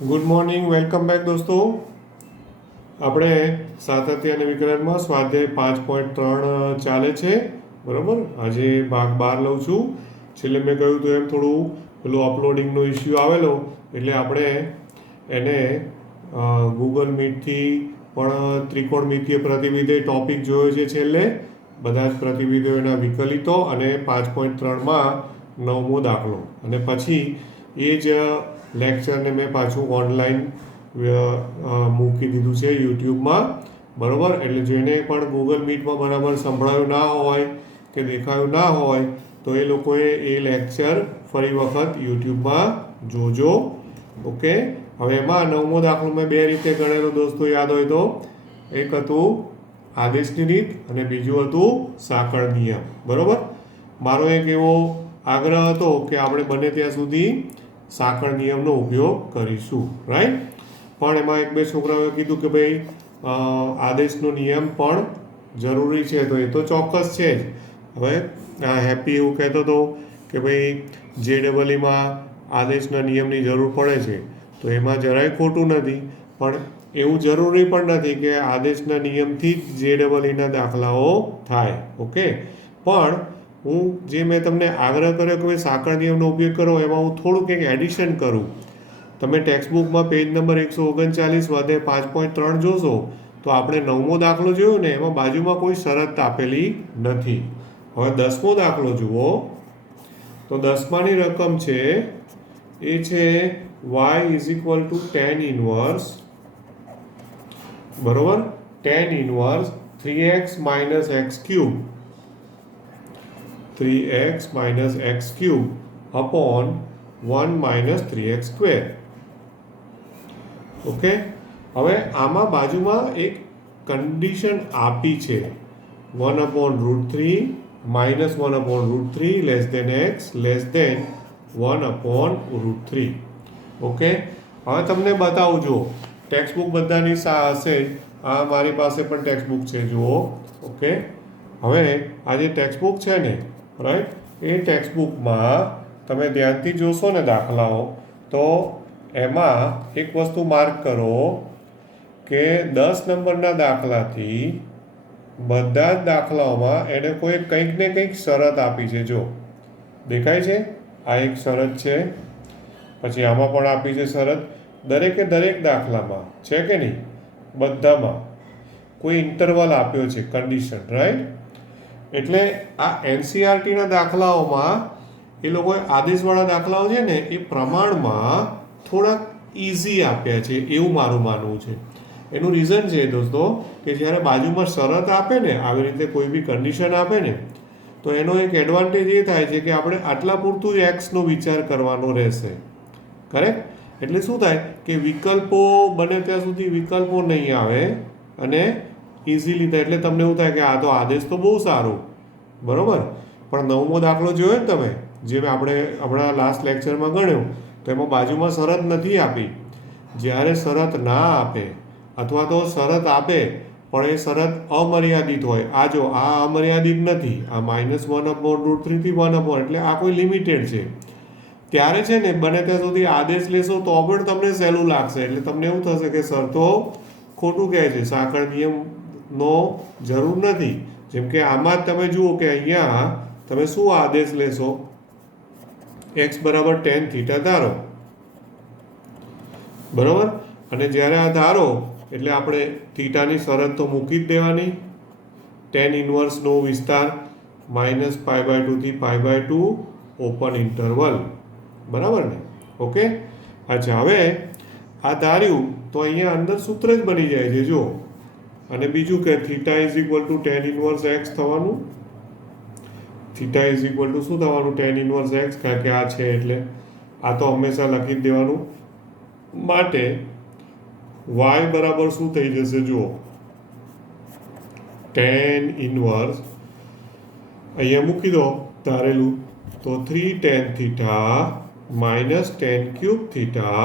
Good morning, welcome back દોસ્તો. આપણે સાતત્ય અને વિકલનમાં સ્વાધ્યાય 5.3 ચાલે છે. બરાબર, આજે ભાગ 12 લઉં છું. છેલ્લે મેં કહ્યું હતું એમ થોડું પેલું અપલોડિંગનો ઇસ્યુ આવેલો, એટલે આપણે એને ગૂગલ મીટથી પણ ત્રિકોણમિતીય પ્રતિવિધેય ટોપિક જોયો છે છેલ્લે. બધા જ પ્રતિવિધેયોના વિકલિતો અને 5.3માં 9મો દાખલો. અને પછી એ જ લેક્ચરને મેં પાછું ઓનલાઈન મૂકી દીધું છે યુટ્યુબમાં. બરાબર, એટલે જેને પણ ગૂગલ મીટમાં બરાબર સંભળાયું ના હોય કે દેખાયું ના હોય તો એ લોકોએ એ લેક્ચર ફરી વખત યુટ્યુબમાં જોજો. ઓકે, હવે એમાં 9મો દાખલો મેં બે રીતે ગણેલો દોસ્તો, યાદ હોય તો. એક હતું આદેશની રીત અને બીજું હતું સાંકળ નિયમ. બરાબર, મારો એક એવો આગ્રહ હતો કે આપણે બને ત્યાં સુધી સાંકળ નિયમનો ઉપયોગ કરીશું, રાઈટ. પણ એમાં એક બે છોકરાઓએ કીધું કે ભાઈ આદેશનો નિયમ પણ જરૂરી છે, તો એ તો ચોક્કસ છે જ. હવે હેપી એવું કહેતો હતો કે ભાઈ JEEમાં આદેશના નિયમની જરૂર પડે છે, તો એમાં જરાય ખોટું નથી. પણ એવું જરૂરી પણ નથી કે આદેશના નિયમથી જ JEEના દાખલાઓ થાય. ઓકે, પણ હું જે મેં તમને આગ્રહ કર્યો કે ભાઈ સાંકળ નિયમનો ઉપયોગ કરો, એમાં હું થોડુંક એક એડિશન કરું. તમે ટેક્સ્ટબુકમાં પેજ નંબર 139 સ્વાધ્યાય 5.3 જોશો તો આપણે 9મો દાખલો જોયો ને, એમાં બાજુમાં કોઈ શરત આપેલી નથી. હવે 10મો દાખલો જુઓ તો 10માની રકમ છે એ છે y tan ઇનવર્સ, બરોબર, tan inverse 3x - x cube, 3x - x cube upon 1 - 3x square. Okay, હવે આમાં બાજુમાં એક કન્ડિશન આપી છે, 1/√3 -1/√3 x <1/√3. ઓકે, હવે તમને બતાવું, જુઓ ટેક્સ્ટબુક બધાની હશે. આ મારી પાસે પણ ટેક્સ્ટબુક છે, જુઓ. ઓકે, હવે આ જે ટેક્સ્ટબુક છે ને, રાઈટ, એ ટેક્સ્ટબુકમાં તમે ધ્યાનથી જોશો ને દાખલાઓ, તો એમાં એક વસ્તુ માર્ક કરો કે 10 નંબરના દાખલાથી બધા જ દાખલાઓમાં એને કોઈ કંઈક ને કંઈક શરત આપી છે. જો દેખાય છે, આ એક શરત છે, પછી આમાં પણ આપી છે શરત. દરેકે દરેક દાખલામાં છે કે નહીં, બધામાં કોઈ ઇન્ટરવલ આપ્યો છે, કન્ડિશન, રાઈટ. એટલે આ NCERTના દાખલાઓમાં એ લોકોએ આદેશવાળા દાખલાઓ છે ને એ પ્રમાણમાં થોડાક ઇઝી આપ્યા છે, એવું મારું માનવું છે. એનું રીઝન છે દોસ્તો કે જ્યારે બાજુમાં શરત આપે ને, આવી રીતે કોઈ બી કન્ડિશન આપે ને, તો એનો એક એડવાન્ટેજ એ થાય છે કે આપણે આટલા પૂરતું જ એક્સનો વિચાર કરવાનો રહેશે. કરેક્ટ? એટલે શું થાય કે વિકલ્પો બને ત્યાં સુધી વિકલ્પો નહીં આવે અને ઇઝીલી થાય. એટલે તમને એવું થાય કે આ તો આદેશ તો બહુ સારો, બરાબર. પણ 9મો દાખલો જોયો ને તમે, જે આપણે હમણાં લાસ્ટ લેક્ચરમાં ગણ્યો, તો એમાં બાજુમાં શરત નથી આપી. જ્યારે શરત ના આપે અથવા તો શરત આપે પણ એ શરત અમર્યાદિત હોય, આ જો આ અમર્યાદિત નથી, આ -1/√3 થી 1 એટલે આ કોઈ લિમિટેડ છે, ત્યારે છે ને બને ત્યાં સુધી આદેશ લેશો તો પણ તમને સહેલું લાગશે. એટલે તમને એવું થશે કે સર તો ખોટું કહે છે, સાંકળ નિયમનો જરૂર નથી. જેમ કે આમાં જ તમે જુઓ કે અહીંયા તમે શું આદેશ લેશો, x = tan θ ધારો, બરાબર. અને જ્યારે આ ધારો એટલે આપણે થીટાની શરત તો મૂકી જ દેવાની. tan ઇનવર્સનો વિસ્તાર -π/2 થી π/2 ઓપન ઇન્ટરવલ, બરાબર ને. ઓકે, અચ્છા, હવે આ ધાર્યું તો અહીંયા અંદર સૂત્ર જ બની જાય છે, જો. અને બીજું કે θ = tan ઇનવર્સ x થવાનું. θ = શું થવાનું, tan ઇનવર્સ x, કારણ કે આ છે એટલે આ તો હંમેશા લખી જ દેવાનું. માટે y બરાબર શું થઈ જશે, જુઓ, tan ઇનવર્સ અહીંયા મૂકી દો ધારેલું, તો 3 tan θ - tan cube theta.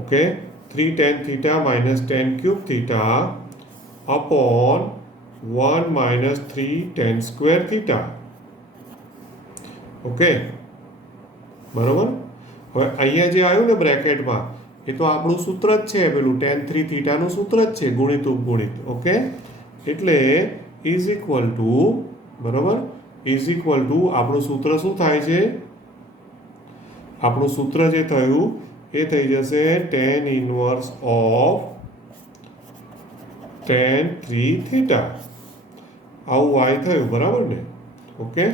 Okay, 3 tan θ - tan cube theta upon 1 - 3 tan square theta. Okay, બરાબર. હવે અહીંયા જે આવ્યું ને બ્રેકેટમાં, એ તો આપણું સૂત્ર જ છે, પેલું tan 3 થીટાનું સૂત્ર જ છે, ગુણિત ઉપગુણિત. ઓકે, એટલે ઇઝ ઇક્વલ ટુ, બરાબર, ઇઝ ઇક્વલ ટુ આપણું સૂત્ર શું થાય છે? આપણું સૂત્ર જે થયું એ થઈ જશે tan inverse of tan 3 theta. આવું y થયું, બરાબર ને? ઓકે,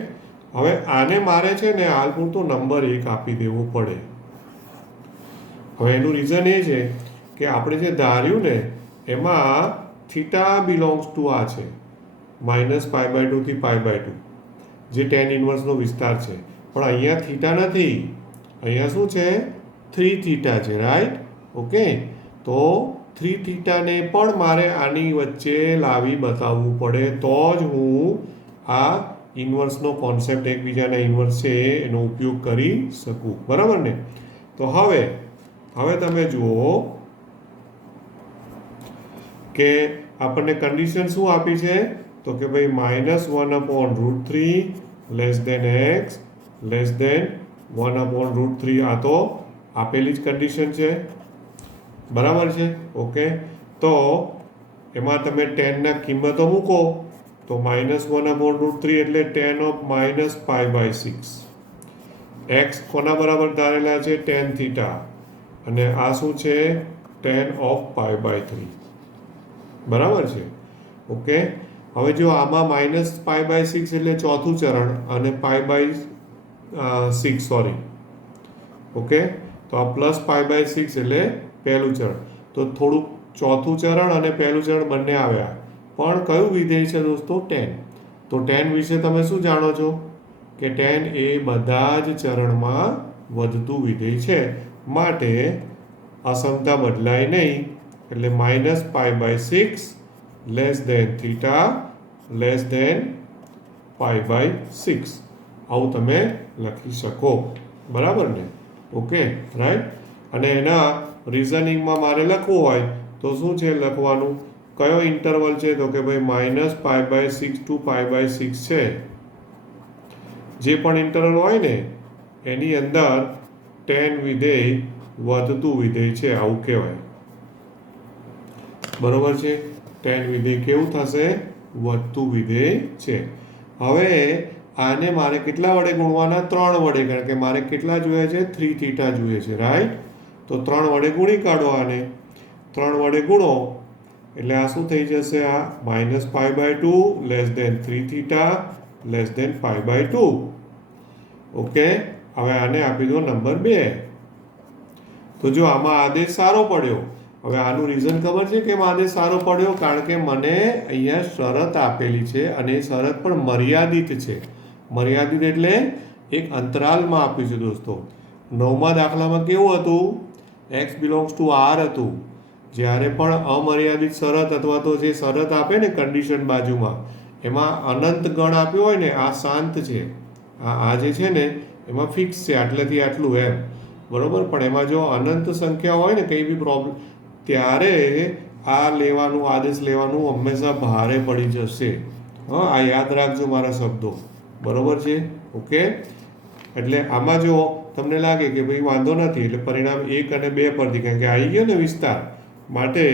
હવે આને મારે છે ને હાલ પૂરતો નંબર 1 આપી દેવો પડે. હવે એનું રીઝન એ છે કે આપણે જે ધાર્યું ને એમાં થીટા બિલોંગ્સ ટુ આ છે -π/2 થી π/2, જે tan ઇનવર્સનો વિસ્તાર છે. પણ અહીંયા થીટા નથી, અહીંયા શું છે? 3 થીટા છે, રાઈટ? ઓકે, તો 3 થીટાને પણ મારે આની વચ્ચે લાવી બતાવવું પડે તો જ હું આ ઇનવર્સનો કોન્સેપ્ટ, એકબીજાના ઇનવર્સ છે એનો ઉપયોગ કરી શકું, બરાબર ને? તો હવે તમે જુઓ કે આપણને કન્ડિશન શું આપી છે? તો કે ભાઈ -1/√3 x <1/√3. આ તો આપેલી જ કન્ડિશન છે, બરાબર છે? ઓકે, તો એમાં તમે tan ના કિંમતો મૂકો તો -1/√3 એટલે tan of -π/6. x કોના બરાબર ધારેલા છે? tan theta. અને આ શું છે? tan of π/3, બરાબર છે? ઓકે, હવે જો આમાં -π/6 એટલે ચોથું ચરણ અને π/6, સોરી, ઓકે, તો આ +π/6 એટલે પહેલું ચરણ. તો થોડુંક ચોથું ચરણ અને પહેલું ચરણ બંને આવ્યા, પણ કયું વિધેય છે દોસ્તો? tan. તો tan વિશે તમે શું જાણો છો? કે tan એ બધા જ ચરણમાં વધતું વિધેય છે, માટે અસમતા બદલાય નહીં. એટલે -π/6 θ π/6, આવું તમે લખી શકો, બરાબર ને? Okay, right? અને એના રિઝનિંગમાં મારે લખવું હોય તો શું છે લખવાનું? કયો ઇન્ટરવલ છે? તો કે ભાઈ -π/6 to π/6 છે. જે પણ ઇન્ટરવલ હોય ને એની અંદર tan વિધેય વધતું વિધેય છે, આવું કહેવાય, બરોબર છે? tan વિધેય કેવું થશે? વધતું વિધેય છે. હવે આને મારે કેટલા વડે ગુણવાના? 3 વડે, કારણ કે મારે કેટલા જોઈએ છે? 3 થીટા જોઈએ છે, રાઈટ? તો 3 વડે ગુણી કાઢો આને. 3 વડે ગુણો એટલે આ શું થઈ જશે? આ -π/2 3 થીટા π/2. ઓકે, હવે આને આપી દો નંબર 2. તો જો આમાં આદેશ સારો પડ્યો. હવે આનું રીઝન ખબર છે કેમ આદેશ સારો પડ્યો? કારણ કે મને અહીંયા શરત આપેલી છે અને એ શરત પણ મર્યાદિત છે. મર્યાદિત એટલે એક અંતરાલમાં આપ્યું છે દોસ્તો. 9મા દાખલામાં કેવું હતું? x બિલોંગ્સ ટુ r હતું. જ્યારે પણ અમર્યાદિત શરત અથવા તો જે શરત આપે ને કન્ડિશન બાજુમાં, એમાં અનંત ગણ આપ્યો હોય ને, આ શાંત છે, આ જે છે ને એમાં ફિક્સ છે, આટલેથી આટલું એમ, બરોબર? પણ એમાં જો અનંત સંખ્યા હોય ને કંઈ બી પ્રોબ્લેમ, ત્યારે આ લેવાનું, આદેશ લેવાનું હંમેશા ભારે પડી જશે. હા, આ યાદ રાખજો મારા શબ્દો, બરોબર છે? ઓકે, એટલે આમાં જો તમને લાગે કે ભાઈ વાંધો નથી, એટલે પરિણામ 1 અને 2 પરથી, કારણ કે આવી ગયો ને વિસ્તાર, માટે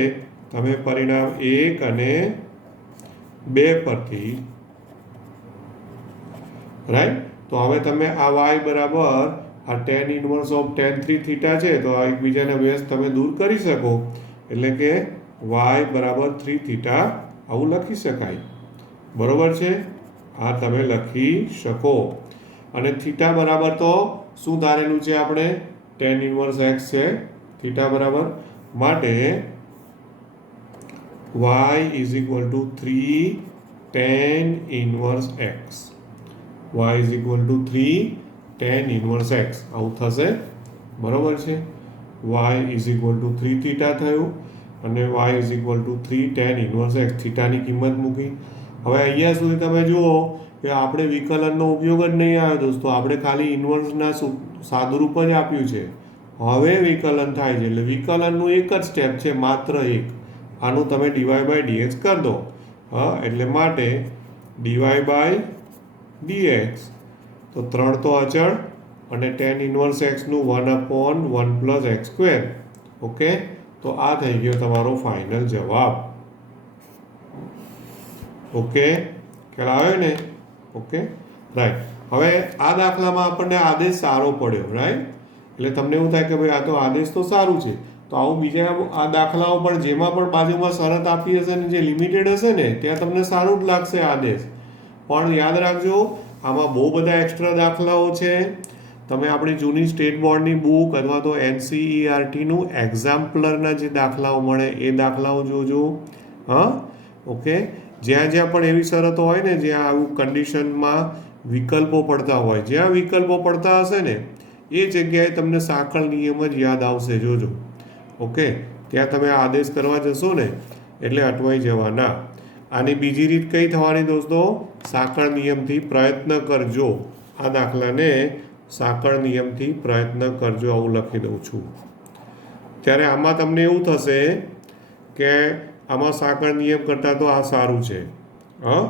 તમે પરિણામ 1 અને 2 પરથી, રાઈટ? તો હવે તમે આ y બરાબર આ tan inverse of tan 3 theta છે, તો આ એકબીજાના બેઝ તમે દૂર કરી શકો. એટલે કે y બરાબર 3 થીટા આવું લખી શકાય, બરોબર છે? આ તમે લખી શકો. અને થીટા બરાબર તો શું ધારેલું છે આપણે? tan ઇનવર્સ x છે થીટા બરાબર, માટે y is equal two 3 tan inverse x. y is equal two 3 tan inverse x આવું થશે, બરોબર છે? y is equal two 3 theta થયું અને y is equal two 3 tan inverse x. થીટાની કિંમત મૂકી. હવે અહીંયા સુધી તમે જુઓ કે આપણે વિકલનનો ઉપયોગ જ નહીં આવ્યો દોસ્તો, આપણે ખાલી ઇનવર્સના સાદુરૂપ જ આપ્યું છે. હવે વિકલન થાય છે, એટલે વિકલનનું એક જ સ્ટેપ છે, માત્ર એક. આનું તમે dy/dx કરી દો. હા, એટલે માટે dy/dx, તો 3 તો અચળ અને tan ઇનવર્સ x નું 1/1 + x². ઓકે, તો આ થઈ ગયો તમારો ફાઇનલ જવાબ. ઓકે, ખ્યાલ આવ્યો ને? Okay, right. હવે આ દાખલામાં આપણને આદેશ સારો પડ્યો, રાઈટ. એટલે તમને એવું થાય કે ભાઈ આ તો આદેશ તો સારું છે. તો આવું બીજા આ દાખલાઓ પણ જેમાં પણ બાજુમાં શરત આપી હશે ને જે લિમિટેડ હશે ને ત્યાં તમને સારું જ લાગશે આદેશ. પણ યાદ રાખજો આમાં બહુ બધા એક્સ્ટ્રા દાખલાઓ છે. તમે આપણી જૂની સ્ટેટ બોર્ડની બુક અથવા તો NCERTનું એક્ઝામ્પલરના જે દાખલાઓ મળે એ દાખલાઓ જોજો. હા, ઓકે. જ્યાં જ્યાં પણ એવી શરતો હોય ને જ્યાં આવું કન્ડિશનમાં વિકલ્પો પડતા હોય, જ્યાં વિકલ્પો પડતા હશે ને એ જગ્યાએ તમને સાંકળ નિયમ જ યાદ આવશે, જોજો. ઓકે, ત્યાં તમે આદેશ કરવા જશો ને એટલે અટવાઈ જવાના. આની બીજી રીત કઈ થવાની દોસ્તો? સાંકળ નિયમથી પ્રયત્ન કરજો. આ દાખલાને સાંકળ નિયમથી પ્રયત્ન કરજો આવું લખી દઉં છું. ત્યારે આમાં તમને એવું થશે કે આમાં સાંકળ નિયમ કરતાં તો આ સારું છે. હા,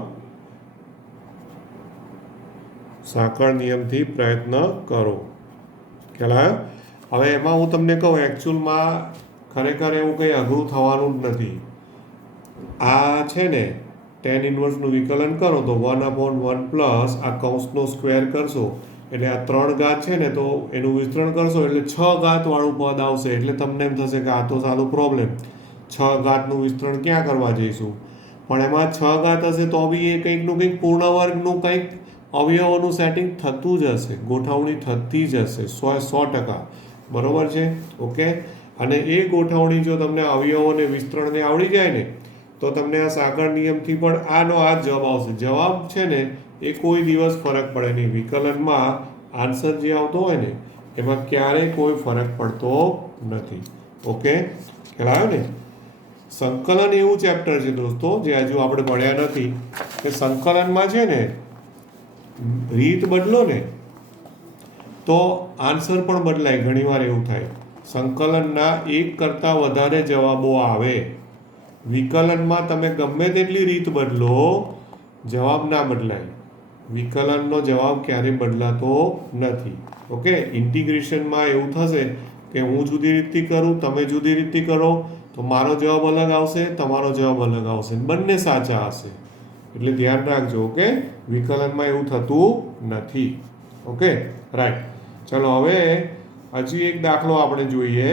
સાંકળ નિયમથી પ્રયત્ન કરો. ખ્યાલ આવ્યો? હવે એમાં હું તમને કહું એકચ્યુઅલમાં ખરેખર એવું કંઈ અઘરું થવાનું જ નથી. આ છે ને tan ઇન્વર્સનું વિકલન કરો તો 1/1 પ્લસ આ કૌંસનો સ્ક્વેર કરશો એટલે આ 3 ઘાત છે ને તો એનું વિસ્તરણ કરશો એટલે 6 ઘાતવાળું પદ આવશે. એટલે તમને એમ થશે કે આ તો સારું પ્રોબ્લેમ, 6 ઘાતનું વિસ્તરણ ક્યાં કરવા જઈશું? પણ એમાં 6 ઘાત હશે તો બી એ કંઈકનું કંઈક પૂર્ણ વર્ગનું કંઈક અવયવોનું સેટિંગ થતું જ હશે, ગોઠવણી થતી જ હશે 100%. બરોબર છે? ઓકે. અને એ ગોઠવણી જો તમને અવયવોને વિસ્તરણને આવડી જાય ને તો તમને આ સાંકળ નિયમથી પણ આનો આ જ જવાબ આવશે. જવાબ છે ને એ કોઈ દિવસ ફરક પડે નહીં. વિકલનમાં આન્સર જે આવતો હોય ને એમાં ક્યારેય કોઈ ફરક પડતો નથી. ઓકે, ખ્યાલ આવ્યો ને? સંકલન એવું ચેપ્ટર છે દોસ્તો જે હજુ આપણે ભણ્યા નથી કે સંકલનમાં છે ને રીત બદલો ને તો આન્સર પણ બદલાય. ઘણીવાર એવું થાય સંકલનના એક કરતાં વધારે જવાબો આવે. વિકલનમાં તમે ગમે તેટલી રીત બદલો જવાબ ના બદલાય. વિકલનનો જવાબ ક્યારેય બદલાતો નથી. ઓકે, ઇન્ટિગ્રેશનમાં એવું થશે કે હું જુદી રીતથી કરું, તમે જુદી રીતથી કરો તો મારો જવાબ અલગ આવશે, તમારો જવાબ અલગ આવશે, બંને સાચા હશે. એટલે ધ્યાન રાખજો. ઓકે, વિકલનમાં એવું થતું નથી. Okay, right. ચલો હવે હજી એક દાખલો આપણે જોઈએ.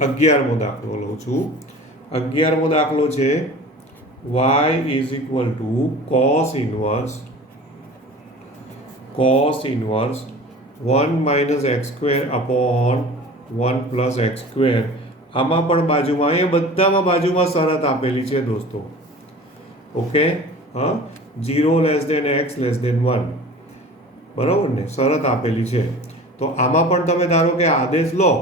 11મો દાખલો લઉં છું. 11મો દાખલો છે y is equal to cos inverse 1 minus x square upon 1 plus x square. આમાં પણ બાજુમાં એ બધામાં બાજુમાં શરત આપેલી છે દોસ્તો. ઓકે, હા, 0 less than x less than 1. બરાબર ને? શરત આપેલી છે. તો આમાં પણ તમે ધારો કે આદેશ લો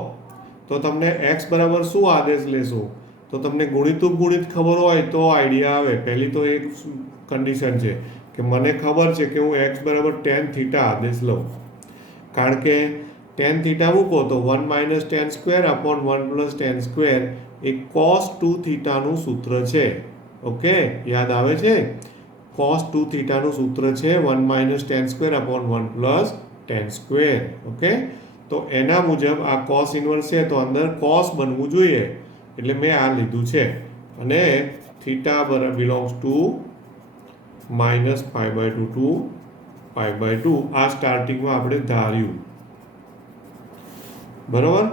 તો તમને x બરાબર શું આદેશ લેશો તો તમને ગુણિત ઉપગુણિત ખબર હોય તો આઈડિયા આવે. પહેલી તો એક કન્ડિશન છે કે મને ખબર છે કે હું x બરાબર tan થીટા આદેશ લઉં. કારણ કે tan થીટા મૂકો તો 1 minus tan square upon 1 plus tan square એ cos 2 થીટાનું સૂત્ર છે. ઓકે, યાદ આવે છે? cos 2 થીટાનું સૂત્ર છે 1 minus tan square upon 1 plus tan square. Okay, તો એના મુજબ આ cos ઇન્વર્સ છે તો અંદર cos બનવું જોઈએ એટલે મેં આ લીધું છે. અને થીટા બિલોંગ્સ ટુ -π/2 ટુ π/2 આ સ્ટાર્ટિંગમાં આપણે ધાર્યું. બરાબર?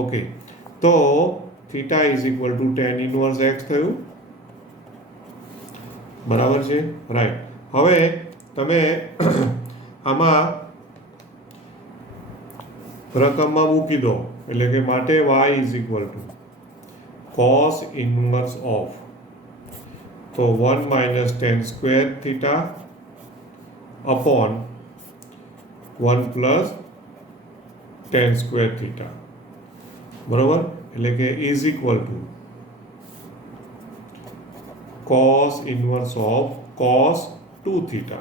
ઓકે, તો theta is equal two tan inverse x થયું. બરાબર છે? રાઈટ. હવે તમે આમાં રકમમાં મૂકી દો એટલે કે માટે y is equal two cos inverse of તો 1 minus tan square theta upon 1 plus tan square theta. બરોબર? એટલે કે is equal to cos inverse of cos 2 theta.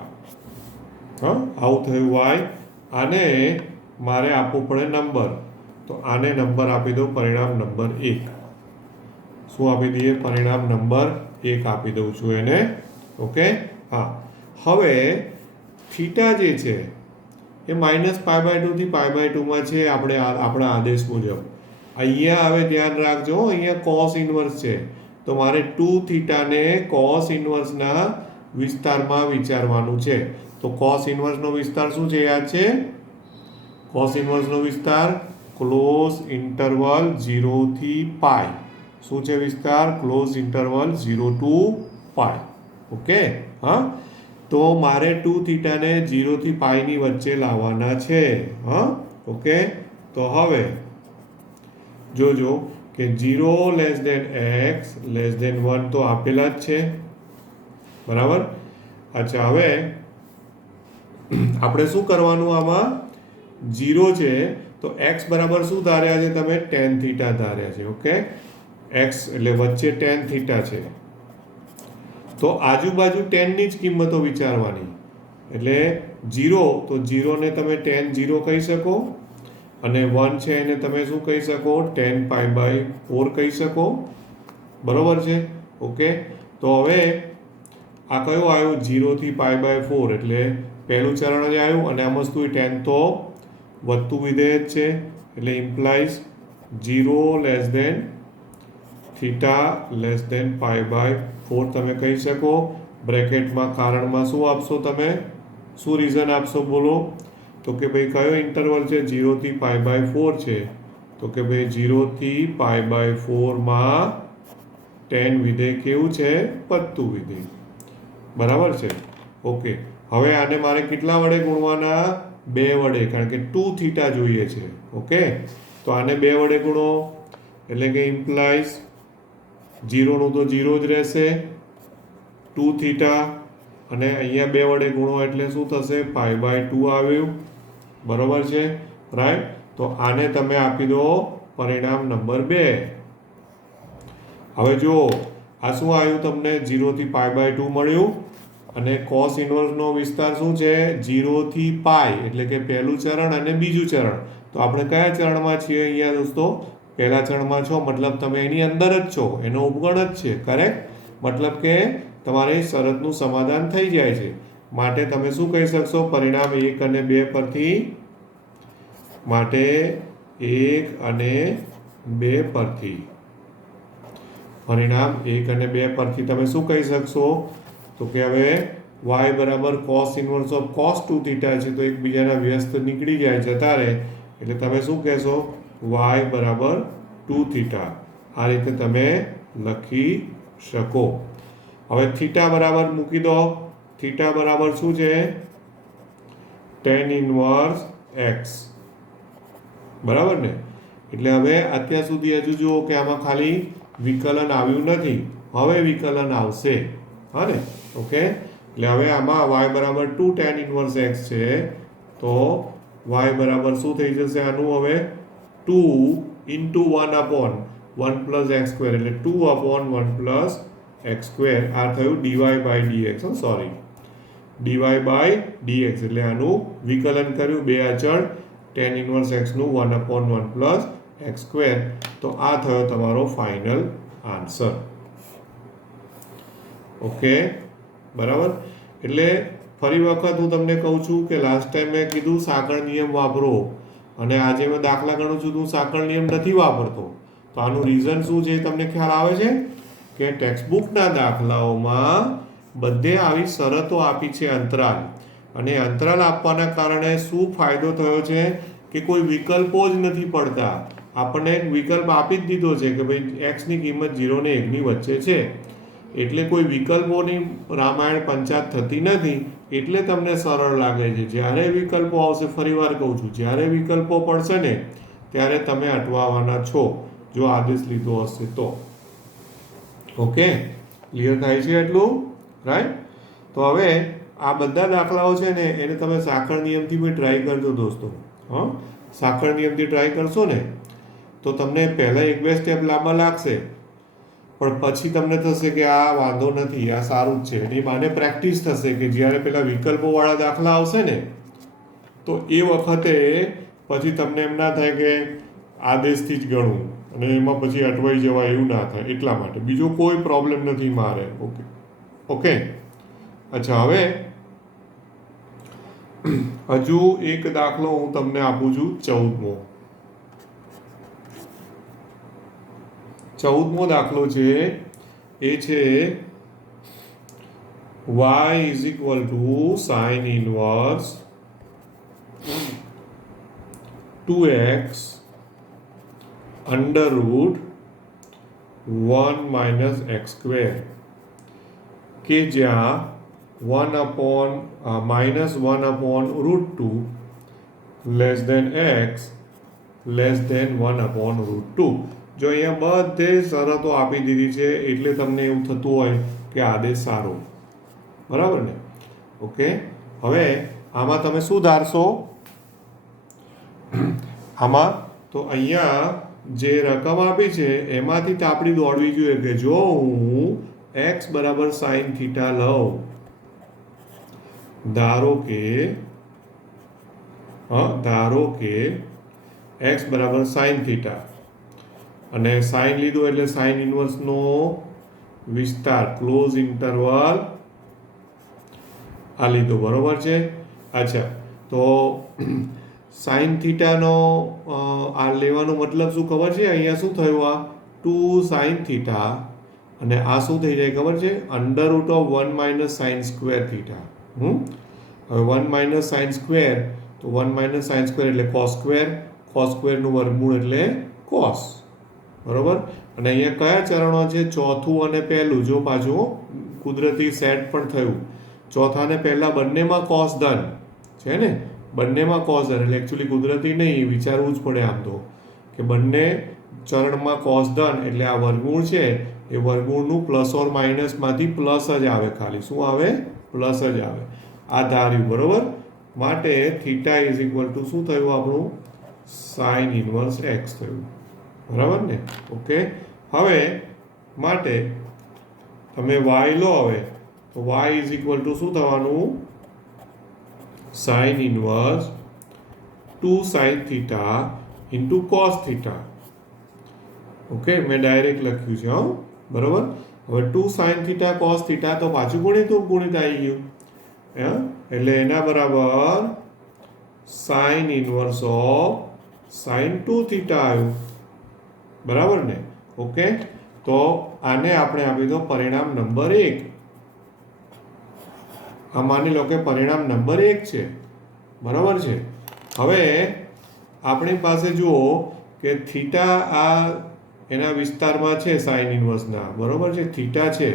હા, આવું થયું y. આને મારે આપવું પડે નંબર તો આને નંબર આપી દો પરિણામ નંબર 1. શું આપી દઈએ? પરિણામ નંબર 1 આપી દઉં છું એને. ઓકે, હા. હવે થીટા જે છે એ -π/2 થી π/2 માં છે આપણા આદેશ મુજબ. અહીંયા હવે ધ્યાન રાખજો, અહીંયા કોસ ઇન્વર્સ છે, તો મારે 2 થીટાને કોસ ઇન્વર્સના વિસ્તારમાં વિચારવાનું છે. તો કોસ ઇન્વર્સનો વિસ્તાર શું છે યાદ છે? કોસ ઇન્વર્સનો વિસ્તાર ક્લોઝ ઇન્ટરવલ 0 થી પાઈ. શું છે વિસ્તાર? Close interval 0 to pi. Okay, હા. તો મારે 2 થીટાને 0 થી પાઈની વચ્ચે લાવવાના છે. હા, ઓકે. તો હવે જોજો કે 0 less than x less than 1 તો આપેલા જ છે, બરાબર. અચ્છા, હવે આપણે શું કરવાનું? આમાં 0 છે તો x બરાબર શું ધાર્યા છે તમે? tan થીટા ધાર્યા છે. ઓકે, x એટલે વચ્ચે tan થીટા છે, તો આજુબાજુ tan ની જ કિંમતો વિચારવાની. એટલે 0 તો 0 ને તમે tan 0 કહી શકો, અને 1 છે એને તમે શું કહી શકો? tan પાઈ બાય 4 કહી શકો, બરોબર છે. ઓકે, તો હવે આ કયો આવ્યો? 0 થી પાઈ બાય 4 એટલે પહેલું ચરણ જ આવ્યું, અને આમાં શું tan તો વધતું વિધેય જ છે, એટલે implies 0 less than theta less than pi by 4 તમે કહી શકો. બ્રેકેટમાં કારણમાં શું આપશો તમે? શું રીઝન આપશો બોલો? તો કે ભાઈ કયો ઇન્ટરવલ છે? 0 થી પાઈ બાય 4 છે, તો કે ભાઈ 0 થી પાઈ બાય 4 માં tan વિધેય કેવું છે? વધતું વિધેય, બરાબર છે. ઓકે, હવે આને મારે કેટલા વડે ગુણવાના? 2 વડે, કારણ કે 2 થીટા જોઈએ છે. ઓકે, તો આને 2 વડે ગુણો એટલે કે ઇમ્પ્લાઇઝ 0 નું તો 0 જ રહેશે, 2 થીટા, અને અહીંયા 2 વડે ગુણો એટલે શું થશે? પાઈ બાય 2 આવ્યું, બરોબર છે, રાઈટ. તો આને તમે આપી દો પરિણામ નંબર 2. હવે જુઓ, આ શું આવ્યું તમને? 0 થી પાઈ બાય 2 મળ્યું, અને કોસ ઇન્વર્સનો વિસ્તાર શું છે? 0 થી પાઈ, એટલે કે પહેલું ચરણ અને બીજું ચરણ. તો આપણે કયા ચરણમાં છીએ અહીંયા દોસ્તો? પહેલા ચરણમાં છો, મતલબ તમે એની અંદર જ છો, એનો ઉપગણ જ છે, કરેક્ટ. મતલબ કે તમારી શરતનું સમાધાન થઈ જાય છે. માટે તમે શું કહી શકશો? પરિણામ 1 અને 2 પરથી, માટે 1 અને 2 પરથી, પરિણામ 1 અને 2 પરથી તમે શું કહી શકશો? તો કે હવે y બરાબર cos inverse of cos 2 theta છે, તો એકબીજાના વ્યસ્ત નીકળી જાય, જતા રહે, એટલે તમે શું કહેશો? y બરાબર 2 થીટા. આ રીતે તમે લખી શકો. હવે થીટા બરાબર મૂકી દો. થીટા બરાબર શું છે? tan ઇન્વર્સ x, બરાબર ને. એટલે હવે અત્યાર સુધી હજુ જુઓ કે આમાં ખાલી વિકલન આવ્યું નથી, હવે વિકલન આવશે, હા ને. ઓકે, એટલે હવે આમાં y બરાબર 2 tan ઇન્વર્સ x છે, તો y બરાબર શું થઈ જશે આનું? હવે 2 into 1 upon 1 plus x square, એટલે 2 upon 1 plus x square. આ થયું dy by dx, sorry, dy by dx, એટલે આનું વિકલન કર્યું, બે અચળ, tan ઇન્વર્સ x નું 1 upon 1 plus x square. તો આ થયો તમારો ફાઇનલ આન્સર. ઓકે, બરાબર. એટલે ફરી વખત હું તમને કહું છું કે લાસ્ટ ટાઈમ મેં કીધું સાંકળ નિયમ વાપરો, અને આજે મેં દાખલા ગણું છું હું સાંકળ નિયમ નથી વાપરતો. તો આનું રીઝન શું છે તમને ખ્યાલ આવે છે? કે ટેક્સ્ટબુકના દાખલાઓમાં બધે આવી શરતો આપી છે, અંતરાલ. અને અંતરાલ આપવાના કારણે શું ફાયદો થયો છે? કે કોઈ વિકલ્પો જ નથી પડતા. આપણને એક વિકલ્પ આપી જ દીધો છે કે ભાઈ x ની કિંમત 0 ને 1 ની વચ્ચે છે, એટલે કોઈ વિકલ્પોની રામાયણ પંચાયત થતી નથી, એટલે તમને સરળ લાગે છે. જ્યારે વિકલ્પો આવશે, ફરી વાર કહું છું, જ્યારે વિકલ્પો પડશે ને ત્યારે તમે અટવાવાના છો, જો આદેશ લીધો હશે તો. ઓકે, ક્લિયર થાય છે એટલું? રાઈટ. તો હવે આ બધા દાખલાઓ છે ને એને તમે સાંકળ નિયમથી બી ટ્રાય કરજો દોસ્તો. હા, સાંકળ નિયમથી ટ્રાય કરશો ને તો તમને પહેલાં 1-2 સ્ટેપ લાંબા લાગશે, પણ પછી તમને થશે કે આ વાંધો નથી, આ સારું જ છે. એની બાને પ્રેક્ટિસ થશે કે જ્યારે પેલા વિકલ્પોવાળા દાખલા આવશે ને તો એ વખતે પછી તમને એમ ના થાય કે આદેશથી જ ગણવું અને એમાં પછી અટવાઈ જવાય, એવું ના થાય. એટલા માટે બીજો કોઈ પ્રોબ્લેમ નથી મારે. Okay, okay. અચ્છા, હવે હજુ એક દાખલો હું તમને આપું છું, 14મો. 14મો દાખલો છે એ છે y is equal to sine inverse 2x under root 1 minus X square, કે જ્યાં -1/√2 less than x less than 1/√2. જો અહીંયા બધે શરતો આપી દીધી છે એટલે તમને એવું થતું હોય કે આદેશ સારો, બરાબર ને? ઓકે, હવે આમાં તમે શું ધારશો? આમાં તો અહીંયા જે રકમ આપી છે એમાંથી તાપડી દોડવી જોઈએ કે જો હું x બરાબર સાઇન થીટા લઉં, ધારો કે x બરાબર સાઇન થીટા, અને સાઇન લીધું એટલે સાઇન ઇન્વર્સનો વિસ્તાર ક્લોઝ ઇન્ટરવલ આ લીધો, બરોબર છે? અચ્છા, તો સાઇન થીટાનો આ લેવાનો મતલબ શું ખબર છે? અહીંયા શું થયું? આ 2 સાઇન થીટા અને આ શું થઈ જાય ખબર છે? √1 માઇનસ સાઇન સ્ક્વેર થીટા. હવે 1 માઇનસ સાઇન સ્ક્વેર, તો 1 માઇનસ સાઇન સ્ક્વેર એટલે કોસ સ્ક્વેર, કોસ સ્ક્વેરનું વર્ગમૂળ એટલે કોસ, બરોબર? અને અહીંયા કયા ચરણો છે? ચોથું અને પહેલું. જો પાછું કુદરતી સેટ પણ થયું, ચોથા ને પહેલા બંનેમાં કોસ ધન છે ને, બંનેમાં કોસ ધન એટલે એકચ્યુઅલી કુદરતી નહીં, વિચારવું જ પડે આમ તો, કે બંને ચરણમાં કોસ ધન એટલે આ વર્ગમૂળ છે એ વર્ગમૂળનું પ્લસ ઓર માઇનસમાંથી પ્લસ જ આવે, ખાલી શું આવે? પ્લસ જ આવે. આ ધાર્યું, બરોબર? માટે થીટા ઇઝ ઇક્વલ ટુ શું થયું આપણું? સાઇન ઇનવર્સ એક્સ થયું, બરાબર ને? ઓકે, હવે માટે તમે વાય લો, હવે તો y ઇઝ ઇક્વલ ટુ શું થવાનું? Sine inverse 2 sine theta into cos theta. Okay, મેં ડાયરેક્ટ લખ્યું છે, હા, બરોબર? હવે 2 સાઇન થીટા કોસ થીટા તો પાછું ગુણિત આવી ગયું, એટલે એના બરાબર sine inverse of sine 2 theta આવ્યું, બરાબર ને? ઓકે, તો આને આપણે આપી દો પરિણામ નંબર 1. આ માની લો કે પરિણામ નંબર 1 છે, બરાબર છે? હવે આપણી પાસે જુઓ કે થીટા આ એના વિસ્તારમાં છે સાઇન ઇનવર્સના, બરોબર છે? થીટા છે,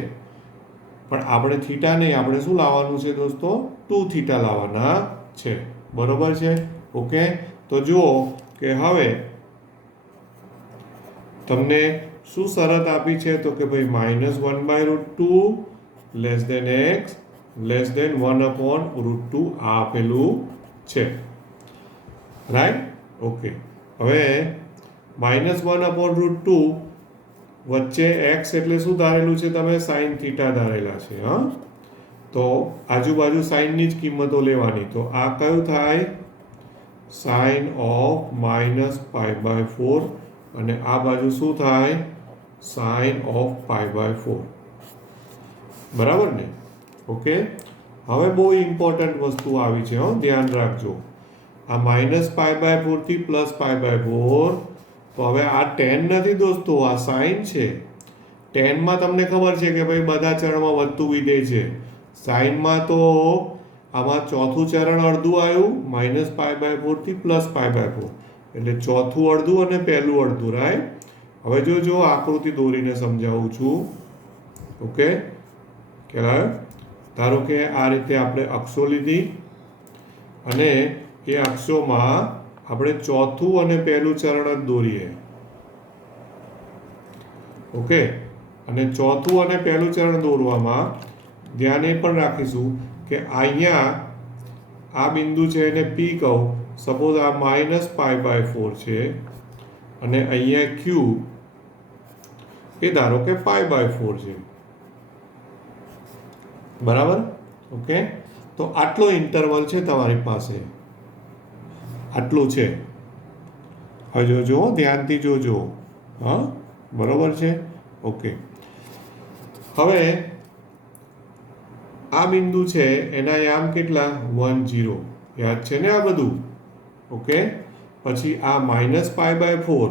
પણ આપણે થીટા નહીં, આપણે શું લાવવાનું છે દોસ્તો? 2 થીટા લાવવાના છે, બરોબર છે? ઓકે, તો જુઓ કે હવે તમને શું શરત આપી છે? તો કે ભાઈ -1/√2 less than x less than 1/√2 આ આપેલું છે, રાઈટ? ઓકે, હવે -1/√2 વચ્ચે x એટલે શું ધારેલું છે તમે? સાઇન થીટા ધારેલા છે, હા? તો આજુબાજુ સાઇનની જ કિંમતો લેવાની. તો આ કયું થાય? સાઇન ઓફ -π/4, અને આ બાજુ શું થાય? સાઇન ઓફ π/4, બરાબર ને? ઓકે, હવે બહુ ઇમ્પોર્ટન્ટ વસ્તુ આવી છે, હો, ધ્યાન રાખજો. આ -π/4 થી +π/4, તો હવે આ tan નથી દોસ્તો, આ સાઇન છે. ટેનમાં તમને ખબર છે કે ભાઈ બધા ચરણમાં વધતું વિધેય છે. સાઇનમાં તો આમાં ચોથું ચરણ અડધું આવ્યું, -π/4 થી +π/4, એટલે ચોથું અડધું અને પહેલું અડધું, રાઈટ? હવે જો આકૃતિ દોરીને સમજાવું છું. ઓકે, ખ્યાલ? ધારો કે આ રીતે આપણે અક્ષો લીધી અને એ અક્ષોમાં આપણે ચોથું અને પહેલું ચરણ જ દોરીએ. ઓકે, અને ચોથું અને પહેલું ચરણ દોરવામાં ધ્યાન એ પણ રાખીશું કે અહીંયા આ બિંદુ છે એને P કહું. સપોઝ આ -π/4 છે અને અહીંયા Q એ ધારો કે π/4 છે, બરાબર? ઓકે, તો આટલો ઇન્ટરવલ છે તમારી પાસે, આટલું છે. હવે જોજો, ધ્યાનથી જોજો, હા, બરોબર છે? ઓકે, હવે આ બિંદુ છે એના યામ કેટલા? 1 0, યાદ છે ને આ બધું? ઓકે, પછી આ -π/4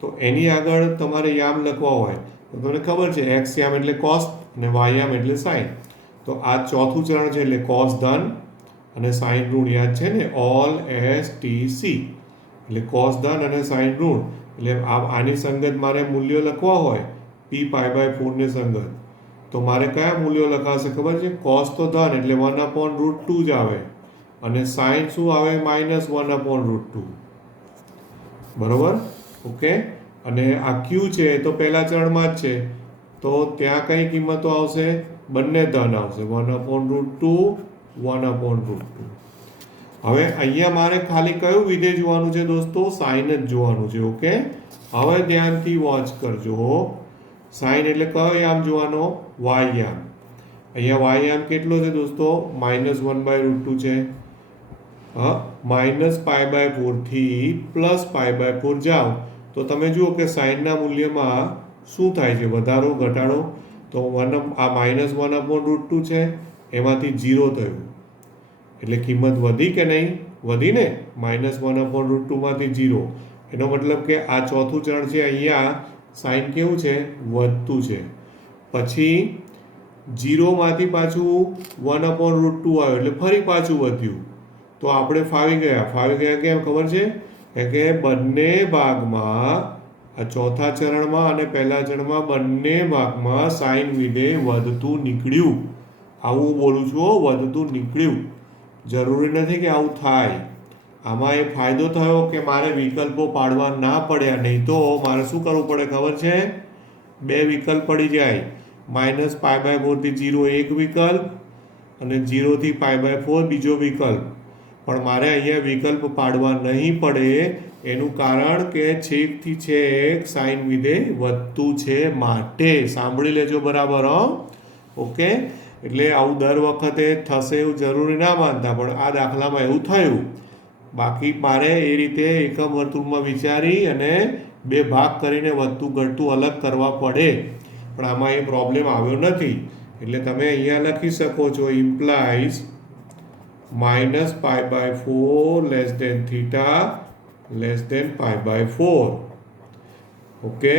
તો એની આગળ તમારે યામ લખવા હોય તો તમને ખબર છે એક્સ યામ એટલે કોસ અને વાય યામ એટલે સાઇન. તો આ ચોથું ચરણ છે એટલે કોસ ધન અને સાઇન ઋણ યાદ છે ને, ઓલ STC એટલે કોસ ધન અને સાઇન ઋણ. એટલે આની સંગત મારે મૂલ્યો લખવા હોય p π/4 ને સંગત, તો મારે કયા મૂલ્યો લખાશે ખબર છે? કોસ તો ધન એટલે 1/√2 જ આવે અને સાઇન શું આવે? -1/√2. બરોબર, ઓકે. અને આ ક્યુ છે તો પહેલા ચરણમાં જ છે, તો ત્યાં કઈ કિંમતો આવશે? બંને ધન આવશે, 1/√2 1/√2. હવે અહીંયા મારે ખાલી કયું વિધેય જોવાનું છે દોસ્તો? સાઇન જ જોવાનું છે. ઓકે, હવે ધ્યાનથી વોચ કરજો. સાઇન એટલે કયો યામ જોવાનો? વાય યામ. અહીંયા વાય યામ કેટલો છે દોસ્તો? -1/√2 છે. -π/4 થી +π/4 જાઓ તો તમે જુઓ કે સાઇનના મૂલ્યમાં શું થાય છે? વધારો ઘટાડો? તો આ -1/√2 છે એમાંથી 0 થયું એટલે કિંમત વધી કે નહીં? વધી ને. -1/√2 માંથી 0 એનો મતલબ કે આ ચોથું ચરણ છે, અહીંયા સાઇન કેવું છે? વધતું છે. પછી 0 માંથી પાછું 1/√2 આવ્યું એટલે ફરી પાછું વધ્યું, તો આપણે ફાવી ગયા. કેમ ખબર છે? કે બંને ભાગમાં, આ ચોથા ચરણમાં અને પહેલા ચરણમાં બંને ભાગમાં સાઇન વિધેય વધતું નીકળ્યું. આવું બોલું છું, વધતું નીકળ્યું. જરૂરી નથી કે આવું થાય. આમાં એ ફાયદો થયો કે મારે વિકલ્પો પાડવા ના પડ્યા, નહીં તો મારે શું કરવું પડે ખબર છે? બે વિકલ્પ પડી જાય. -π/4 થી 0 એક વિકલ્પ અને 0 થી π/4 બીજો વિકલ્પ. પણ મારે અહીંયા વિકલ્પ પાડવા નહીં પડે. એનું કારણ કે છેકથી છેક સાઇન વિધેય વધતું છે માટે. સાંભળી લેજો બરાબર. ઓકે, એટલે આવું દર વખતે થશે એવું જરૂરી ના માનતા, પણ આ દાખલામાં એવું થયું. બાકી મારે એ રીતે એકમ વર્તુળમાં વિચારી અને બે ભાગ કરીને વધતું ઘટતું અલગ કરવા પડે, પણ આમાં એ પ્રોબ્લેમ આવ્યો નથી. એટલે તમે અહીંયા લખી શકો છો ઇમ્પ્લાઇઝ -π/4 θ π/4. ઓકે,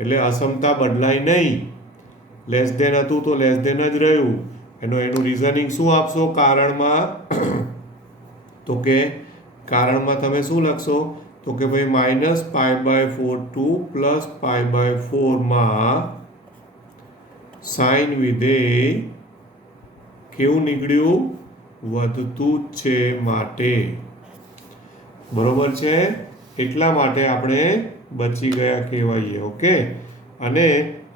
એટલે અસમતા બદલાય નહીં. લેસ ધેન હતું તો લેસ ધેન જ રહ્યું. એનું રિઝનિંગ શું આપશો કારણમાં? તો કે કારણમાં તમે શું લખશો? તો કે ભાઈ -π/4 to +π/4 માં સાઇન વિધેય કેવું નીકળ્યું? વધતું જ છે માટે. બરોબર છે, એટલા માટે આપણે બચી ગયા કહેવાઈએ. ઓકે, અને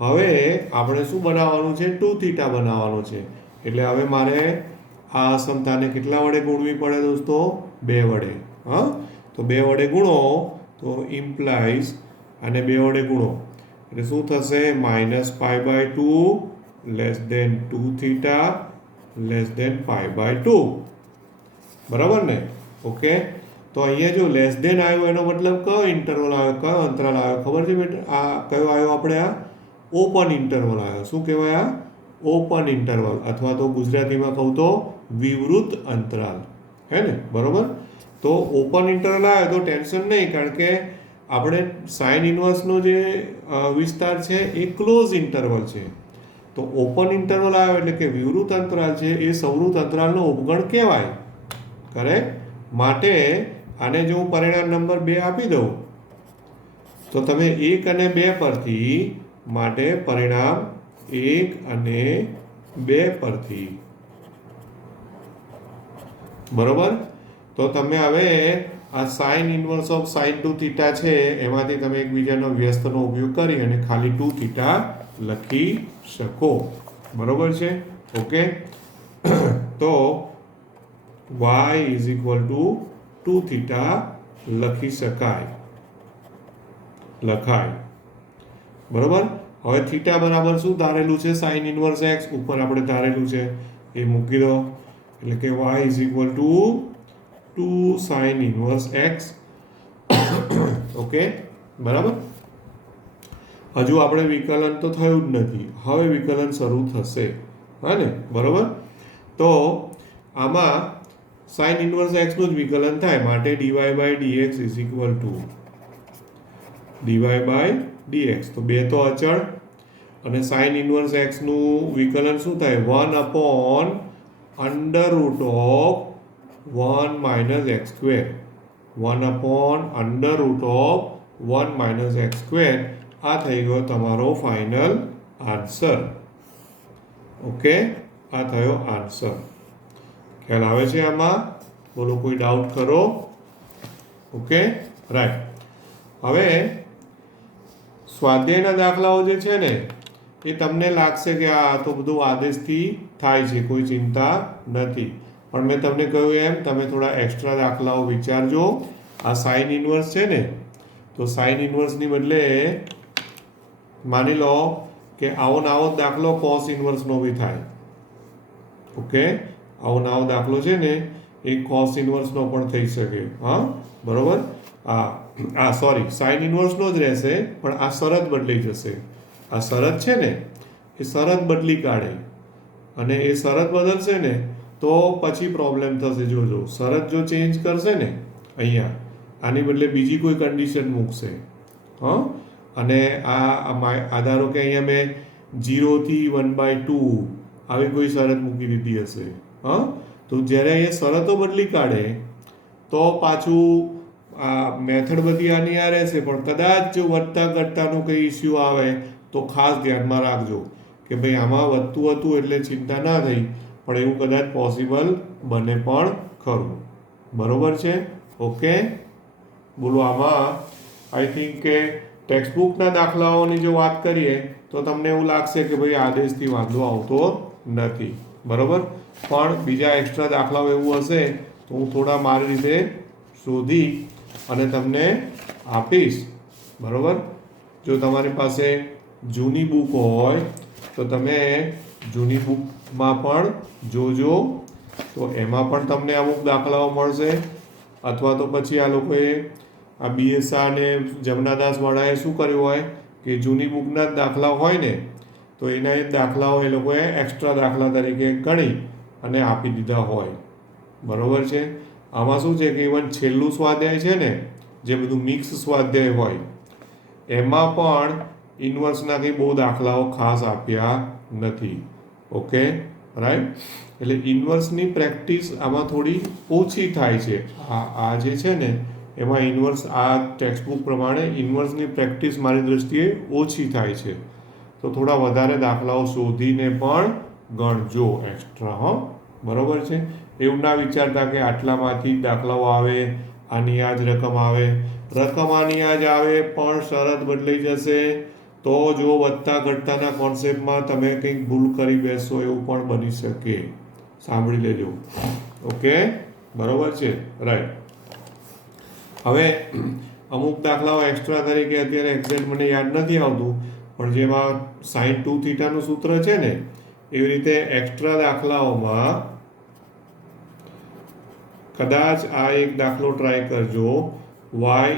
હવે આપણે શું બનાવવાનું છે? 2θ બનાવવાનું છે. એટલે હવે મારે આ અસમતાને કેટલા વડે ગુણવી પડે દોસ્તો? 2 વડે. તો 2 વડે ગુણો તો ઇમ્પ્લાઇઝ અને 2 વડે ગુણો એટલે શું થશે? -π/2 2θ π/2. બરાબર ને? ઓકે, તો અહીંયા જો લેસ ધેન આવ્યો એનો મતલબ કયો ઇન્ટરવલ આવ્યો? કયો અંતરાલ આવ્યો ખબર છે બેટા? આ કયો આવ્યો? આપણે આ ઓપન ઇન્ટરવલ આવ્યો. શું કહેવાય? આ ઓપન ઇન્ટરવલ, અથવા તો ગુજરાતીમાં કહું તો વિવૃત અંતરાલ. હે ને? બરોબર. તો ઓપન ઇન્ટરવલ આવ્યો તો ટેન્શન નહીં, કારણ કે આપણે સાઇન ઇન્વર્સનો જે વિસ્તાર છે એ ક્લોઝ ઇન્ટરવલ છે. તો ઓપન ઇન્ટરવલ આવ્યો એટલે કે વિવૃત અંતરાલ છે એ સંવૃત અંતરાલનો ઉપગણ કહેવાય. કરેક્ટ? માટે આને જો હું પરિણામ નંબર 2 આપી દઉં તો તમે 1 અને 2 પરથી, માટે પરિણામ 1 અને 2 પરથી. બરોબર. તો તમે હવે આ સાઇન ઇન્વર્સ ઓફ sin 2θ છે એમાંથી તમે એકબીજાનો વ્યસ્તનો ઉપયોગ કરી અને ખાલી 2θ લખી શકો. બરોબર છે? ઓકે, તો y = 2θ લખી લખાય. બરોબર. હવે થીટા બરાબર શું ધારેલું છે? સાઇન ઇન્વર્સ x ઉપર આપણે ધારેલું છે એ મૂકી દો. એટલે કે y = 2 sin inverse x. Okay, બરાબર. હજુ આપણે વિકલન તો થયું જ નથી, હવે વિકલન શરૂ થશે. હા ને? બરોબર. તો આમાં sin ઇન્વર્સ x નું જ વિકલન થાય, માટે dy/dx = ડીવાય બાય ડીએક્સ. તો 2 તો અચળ અને સાઇન ઇન્વર્સ એક્સનું વિકલન શું થાય? 1 upon under root of 1 minus X square. 1 upon under root of 1 minus X square. આ થઈ ગયો તમારો ફાઇનલ આન્સર. ઓકે, આ થયો આન્સર. ખ્યાલ આવે છે આમાં? બોલો, કોઈ ડાઉટ કરો? Okay, right. હવે સ્વાધ્યાયના દાખલાઓ જે છે ને એ તમને લાગશે કે આ તો બધું આદેશથી થાય છે, કોઈ ચિંતા નથી. પણ મેં તમને કહ્યું એમ તમે થોડા એક્સ્ટ્રા દાખલાઓ વિચારજો. આ સાઇન ઇન્વર્સ છે ને, તો સાઇન ઇન્વર્સની બદલે માની લો કે આવો ને આવો દાખલો કોસ ઇન્વર્સનો બી થાય. ઓકે, આવો ને આવો દાખલો છે ને એ કોસ ઇન્વર્સનો પણ થઈ શકે. હા, બરોબર. સોરી, સાઇન ઇન્વર્સનો જ રહેશે, પણ આ શરત બદલાઈ જશે. આ શરત છે ને એ શરત બદલી કાઢે, અને એ શરત બદલશે ને તો પછી પ્રોબ્લેમ થશે. જોજો, શરત જો ચેન્જ કરશે ને અહીંયા, આની બદલે બીજી કોઈ કન્ડિશન મૂકશે. હા, અને આ ધારો કે અહીંયા મેં 0 થી 1/2 આવી કોઈ શરત મૂકી દીધી હશે. હા, તો જ્યારે એ શરતો બદલી કાઢે તો પાછું આ મેથડ બધી આની આ રહેશે. પણ કદાચ જો વધતા ઘટતાનું કંઈ ઇસ્યુ આવે તો ખાસ ધ્યાનમાં રાખજો કે ભાઈ આમાં વધતું હતું એટલે ચિંતા ના થઈ, પણ એવું કદાચ પોસિબલ બને પણ ખરું. બરોબર છે? ઓકે, બોલો. આમાં આઈ થિંક કે ટેક્સ્ટબુકના દાખલાઓની જો વાત કરીએ તો તમને એવું લાગશે કે ભાઈ આદેશથી વાંધો આવતો નથી. બરોબર, પણ બીજા એક્સ્ટ્રા દાખલાઓ એવું હશે તો હું થોડા મારી રીતે શોધી અને તમને આપીશ. બરોબર, જો તમારી પાસે જૂની બુક હોય તો તમે જૂની બુકમાં પણ જોજો, તો એમાં પણ તમને અમુક દાખલાઓ મળશે. અથવા તો પછી આ લોકોએ આ બીએસઆર ને જમનાદાસ વાળાએ શું કર્યું હોય કે જૂની બુકના જ દાખલા હોય ને તો એના એ દાખલાઓ એ લોકોએ એક્સ્ટ્રા દાખલા તરીકે ગણી અને આપી દીધા હોય. બરોબર છે? આમાં શું છે કે ઇવન છેલ્લું સ્વાધ્યાય છે ને, જે બધું મિક્સ સ્વાધ્યાય હોય, એમાં પણ ઇન્વર્સના કંઈ બહુ દાખલાઓ ખાસ આપ્યા નથી. Okay, right. એટલે ઇન્વર્સની પ્રેક્ટિસ આમાં થોડી ઓછી થાય છે. આ જે છે ને એમાં ઇન્વર્સ, આ ટેક્સ્ટબુક પ્રમાણે ઇન્વર્સની પ્રેક્ટિસ મારી દૃષ્ટિએ ઓછી થાય છે. તો થોડા વધારે દાખલાઓ શોધીને પણ ગણજો એક્સ્ટ્રા. હો, બરોબર છે? એવું ના વિચારતા કે આટલામાંથી દાખલાઓ આવે, આની આ જ રકમ આવે. રકમ આની આ જ આવે પણ શરત બદલાઈ જશે તો જો વધતા ઘટતાના કોન્સેપ્ટમાં તમે કંઈક ભૂલ કરી બેસો એવું પણ બની શકે. સાંભળી લેજો. ઓકે, બરોબર છે? રાઈટ. હવે અમુક દાખલાઓ એક્સ્ટ્રા તરીકે અત્યારે એક્ઝેક્ટ મને યાદ નથી આવતું, પણ જેમાં sin 2θ નું સૂત્ર છે ને એવી રીતે એક્સ્ટ્રા દાખલાઓમાં કદાચ આ એક દાખલો ટ્રાય કરજો. y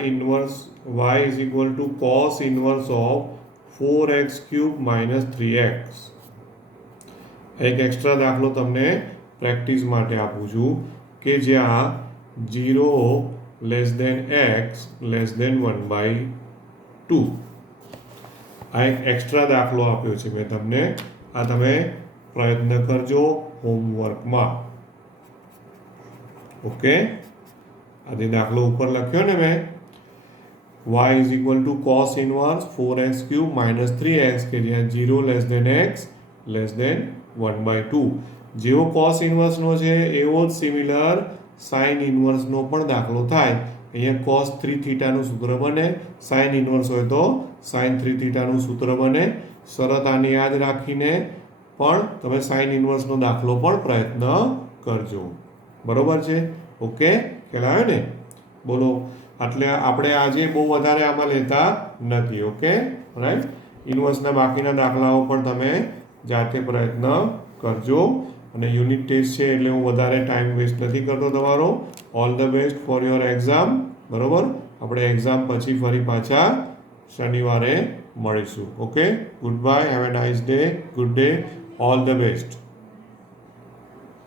is equal to cos inverse of 4x³ minus 3x. એક એક્સ્ટ્રા દાખલો તમને પ્રેક્ટિસ માટે આપું છું કે જ્યાં 0 less than x less than 1/2. આ એક એક્સ્ટ્રા દાખલો આપ્યો છે મેં તમને. આ તમે પ્રયત્ન કરજો હોમવર્કમાં. ઓકે, આજે દાખલો ઉપર લખ્યો ને મેં, y is equal to cos inverse 4x³ minus 3x કે જ્યાં 0 less than x less than 1/2. જેવો cos ઇન્વર્સનો છે એવો જ સિમિલર સાઇન ઇન્વર્સનો પણ દાખલો થાય. અહીંયા cos 3θ નું સૂત્ર બને, સાઇન ઇન્વર્સ હોય તો sin 3θ નું સૂત્ર બને. શરત આની યાદ રાખીને પણ તમે સાઇન ઇન્વર્સનો દાખલો પણ પ્રયત્ન કરજો. બરોબર છે? ઓકે, ખ્યાલ આવે ને? બોલો. એટલે આપણે આજે બહુ વધારે આમાં લેતા નથી. Okay, right. ઇન્વર્સના બાકીના દાખલાઓ પણ તમે જાતે પ્રયત્ન કરજો. અને યુનિટ ટેસ્ટ છે એટલે હું વધારે ટાઈમ વેસ્ટ નથી કરતો તમારો. All the best for your exam. બરોબર, આપણે એક્ઝામ પછી ફરી પાછા શનિવારે મળીશું. Okay, good bye, have a nice day, good day, all the best.